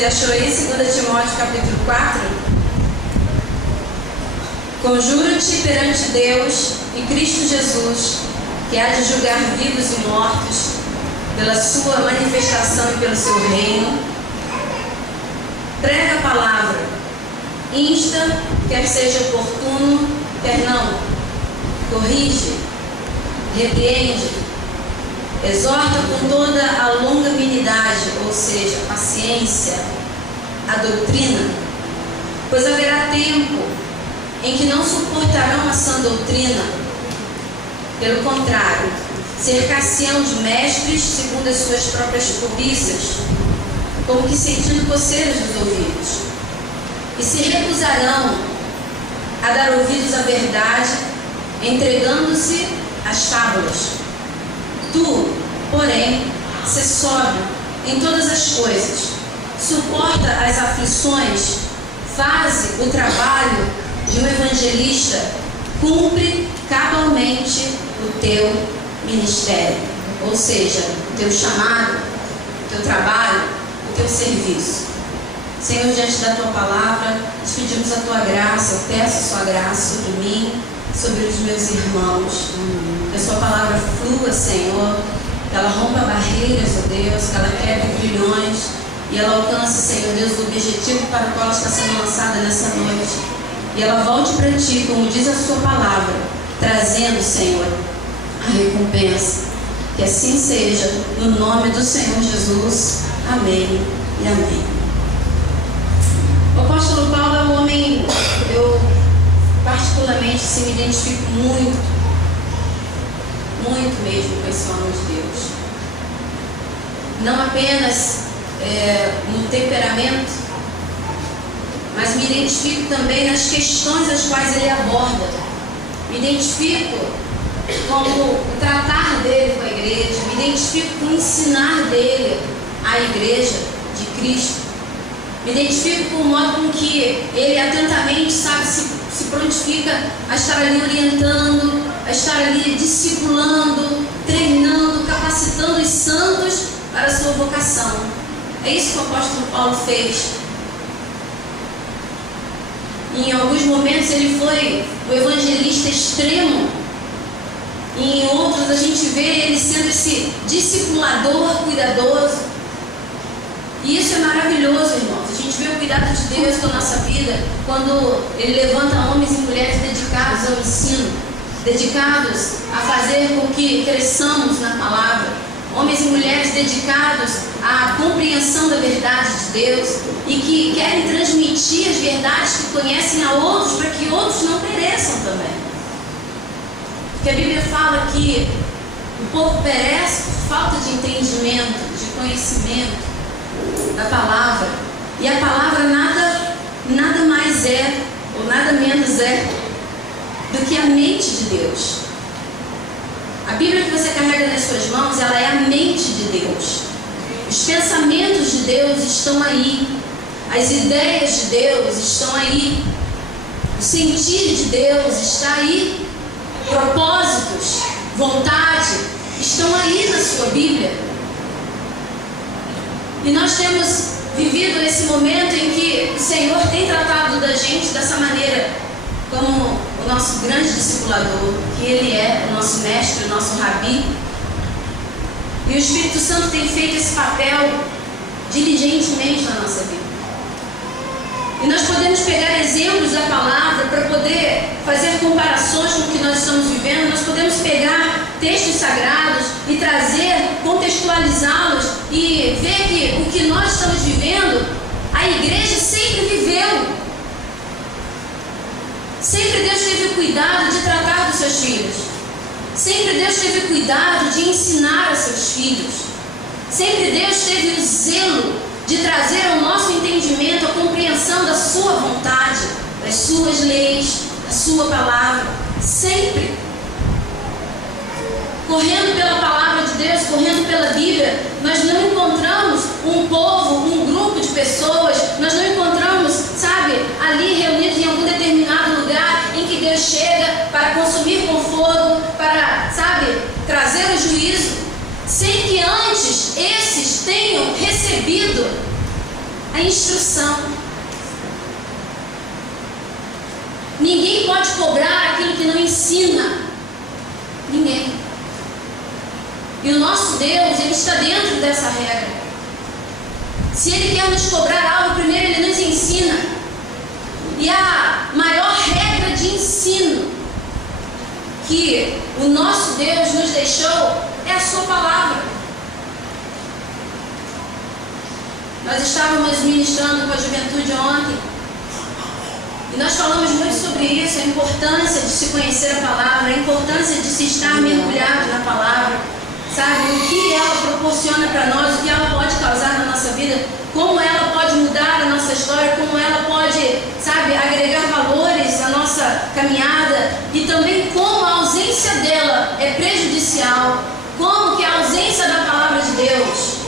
Você achou aí 2 Timóteo capítulo 4? Conjuro-te perante Deus e Cristo Jesus, que há de julgar vivos e mortos, pela sua manifestação e pelo seu reino. Prega a palavra, insta, quer seja oportuno, quer não, corrige, repreende, exorta com toda a longanimidade, ou seja, paciência, a doutrina, pois haverá tempo em que não suportarão a sã doutrina. Pelo contrário, cercar-se-ão de mestres segundo as suas próprias cobiças, como que sentindo coceiras nos ouvidos, e se recusarão a dar ouvidos à verdade, entregando-se às fábulas. Tu, porém, sê sóbrio em todas as coisas, suporta as aflições, faze o trabalho de um evangelista, cumpre cabalmente o teu ministério, ou seja, o teu chamado, o teu trabalho, o teu serviço. Senhor, diante da tua palavra, te pedimos a tua graça, eu peço a sua graça sobre mim, sobre os meus irmãos. Que a sua palavra flua, Senhor, que ela rompa barreiras, ó Deus, que ela quebre grilhões e ela alcance, Senhor Deus, o objetivo para o qual ela está sendo lançada nessa noite. E ela volte para ti, como diz a sua palavra, trazendo, Senhor, a recompensa. Que assim seja, no nome do Senhor Jesus. Amém e amém. O apóstolo Paulo é um homem, eu particularmente me identifico muito mesmo com esse homem de Deus. Não apenas no temperamento, mas me identifico também nas questões as quais ele aborda. Me identifico com o tratar dele com a igreja, me identifico com o ensinar dele à igreja de Cristo. Me identifico com o modo com que ele atentamente, sabe, se prontifica a estar ali orientando, a estar ali discipulando, treinando, capacitando os santos para a sua vocação. É isso que o apóstolo Paulo fez. Em alguns momentos ele foi o evangelista extremo, e em outros a gente vê ele sendo esse discipulador cuidadoso. E isso é maravilhoso, irmãos. A gente vê o cuidado de Deus com a nossa vida quando Ele levanta homens e mulheres dedicados ao ensino, dedicados a fazer com que cresçamos na palavra, homens e mulheres dedicados à compreensão da verdade de Deus e que querem transmitir as verdades que conhecem a outros para que outros não pereçam também. Porque a Bíblia fala que o povo perece por falta de entendimento, de conhecimento da palavra, e a palavra nada mais é, ou nada menos é, do que a mente de Deus. A Bíblia que você carrega nas suas mãos, ela é a mente de Deus. Os pensamentos de Deus estão aí, as ideias de Deus estão aí, o sentir de Deus está aí, propósitos, vontade estão aí na sua Bíblia. E nós temos vivido esse momento em que o Senhor tem tratado da gente dessa maneira, como o nosso grande discipulador, que Ele é o nosso mestre, o nosso rabi. E o Espírito Santo tem feito esse papel diligentemente na nossa vida. E nós podemos pegar exemplos da palavra para poder fazer comparações com o que nós estamos vivendo. Nós podemos pegar textos sagrados e trazer, contextualizá-los e ver que o que nós estamos vivendo, a igreja sempre viveu. Sempre Deus teve cuidado de tratar dos seus filhos. Sempre Deus teve cuidado de ensinar aos seus filhos. Sempre Deus teve o zelo de trazer ao nosso entendimento a compreensão da sua vontade, das suas leis, da sua palavra. Sempre. Correndo pela palavra de Deus, correndo pela Bíblia, nós não encontramos um povo, um grupo de pessoas, nós não encontramos, sabe, ali reunidos em algum determinado lugar em que Deus chega para consumir com fogo, para, sabe, trazer o juízo, sem que antes esses tenham recebido a instrução. Ninguém pode cobrar aquilo que não ensina. Ninguém. E o nosso Deus, Ele está dentro dessa regra. Se Ele quer nos cobrar algo, primeiro Ele nos ensina. E a maior regra de ensino que o nosso Deus nos deixou é a sua palavra. Nós estávamos ministrando com a juventude ontem e nós falamos muito sobre isso, a importância de se conhecer a palavra, a importância de se estar mergulhado na palavra, sabe? O que ela proporciona para nós, o que ela pode causar na nossa vida, como ela pode mudar a nossa história, como ela pode, sabe, agregar valores à nossa caminhada, e também como a ausência dela é prejudicial, como que a ausência da palavra de Deus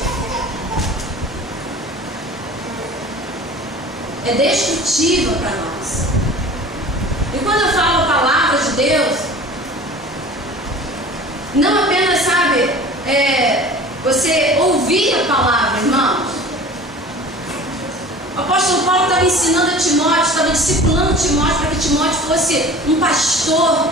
é destrutiva para nós. E quando eu falo a palavra de Deus, não apenas, sabe, você ouvir a palavra, irmãos. O apóstolo Paulo estava ensinando a Timóteo, estava discipulando Timóteo para que Timóteo fosse um pastor,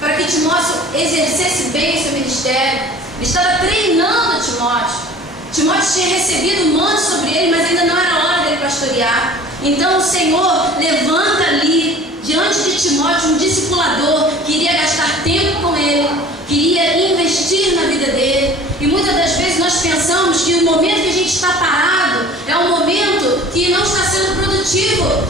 para que Timóteo exercesse bem o seu ministério. Ele estava treinando Timóteo. Timóteo tinha recebido um manto sobre ele, mas ainda não era hora dele pastorear. Então o Senhor levanta ali, diante de Timóteo, um discipulador que iria gastar tempo com ele, que iria investir na vida dele. E muitas das vezes nós pensamos que o momento que a gente está parado é um momento que não está sendo produtivo.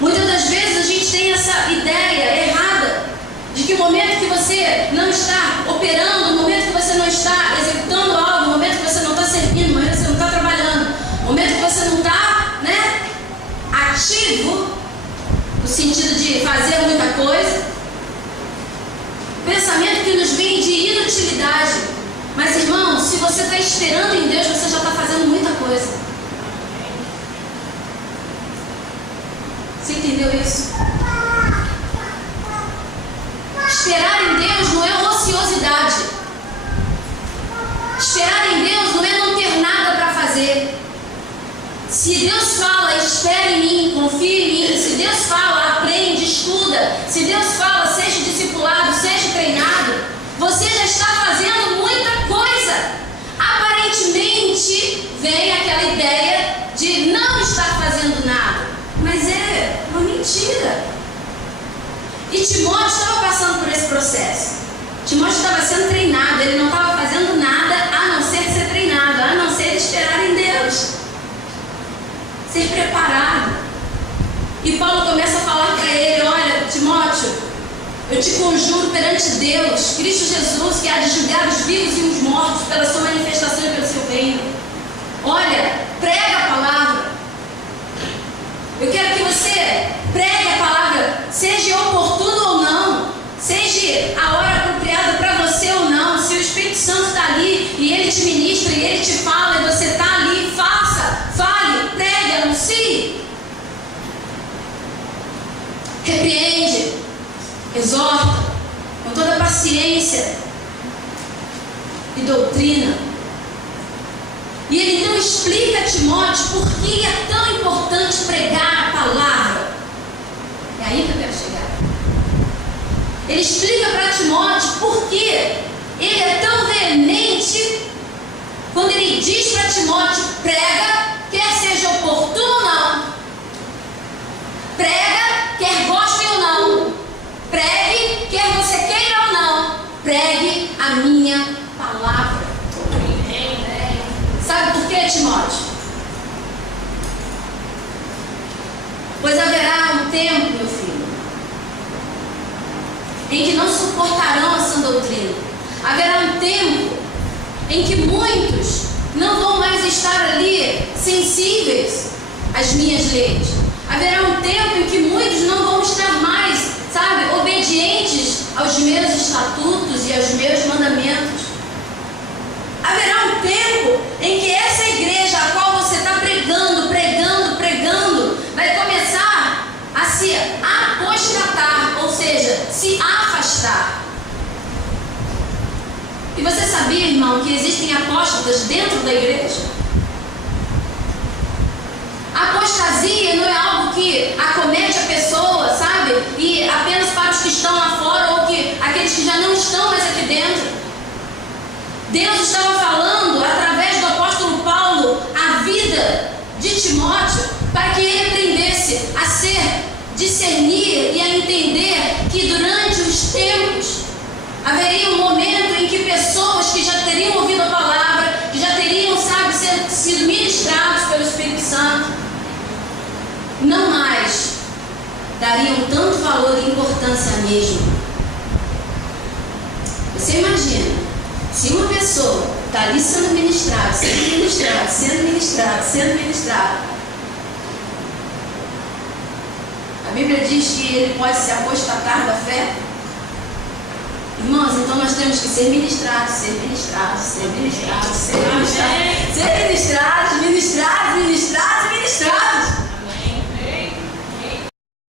Muitas das vezes a gente tem essa ideia errada de que o momento que você não está operando, o momento que você não está executando algo, o momento que você não está servindo, o momento que você não está trabalhando, o momento que você não está, ativo, no sentido de fazer muita coisa, pensamento que nos vem de inutilidade. Mas, irmãos, se você está esperando em Deus, você já está fazendo muita coisa. Você entendeu isso? Esperar em Deus não é ociosidade. Esperar em Deus não é não ter nada para fazer. Se Deus fala, espere em mim, confie em mim. Se Deus fala, aprende, estuda. Se Deus fala, seja discipulado, seja treinado. Você já está fazendo muita coisa. Aparentemente, vem aquela ideia de não estar fazendo nada. Mas é uma mentira. E Timóteo estava passando por esse processo. Timóteo estava sendo treinado. Ele não estava fazendo nada a não ser ser treinado, a não ser esperar em Deus, ser preparado. E Paulo começa a falar para ele: olha, Timóteo, eu te conjuro perante Deus, Cristo Jesus, que há de julgar os vivos e os mortos pela sua manifestação e pelo seu reino. Olha, prega a palavra. Eu quero que você pregue a palavra, seja oportuno ou não, seja a hora apropriada para você ou não. Se o Espírito Santo está ali e ele te ministra e ele te fala e você está ali, faça, fale, pregue, anuncie. Repreende, exorta, com toda paciência e doutrina. E ele então explica a Timóteo por que é tão importante pregar a palavra. É aí que eu quero chegar. Ele explica para Timóteo por que ele é tão veemente quando ele diz para Timóteo: prega, quer seja oportuno ou não. Prega, quer goste ou não. Pregue, quer você queira ou não. Pregue a minha palavra. Sabe por quê, Timóteo? Pois haverá um tempo, meu filho, em que não suportarão a sã doutrina. Haverá um tempo em que muitos não vão mais estar ali sensíveis às minhas leis. Haverá um tempo em que muitos não vão estar mais, sabe, obedientes aos meus estatutos e aos meus mandamentos. Haverá um tempo em que essa igreja a qual você está pregando, vai começar a se apostatar, ou seja, se afastar. E você sabia sabia, irmão, que existem apóstatas dentro da igreja? A apostasia não é algo que acomete a pessoa, sabe? E apenas para os que estão lá fora ou que aqueles que já não estão mais aqui dentro. Deus estava falando através do apóstolo Paulo a vida de Timóteo para que ele aprendesse a discernir e a entender que durante os tempos haveria um momento em que pessoas que já teriam ouvido a palavra, que já teriam, sabe, sido ministrados pelo Espírito Santo, não mais dariam tanto valor e importância mesmo. Você imagina, se uma pessoa está ali sendo ministrada, sendo ministrado, a Bíblia diz que ele pode se apostatar da fé. Irmãos, então nós temos que ser ministrados, ser ministrados.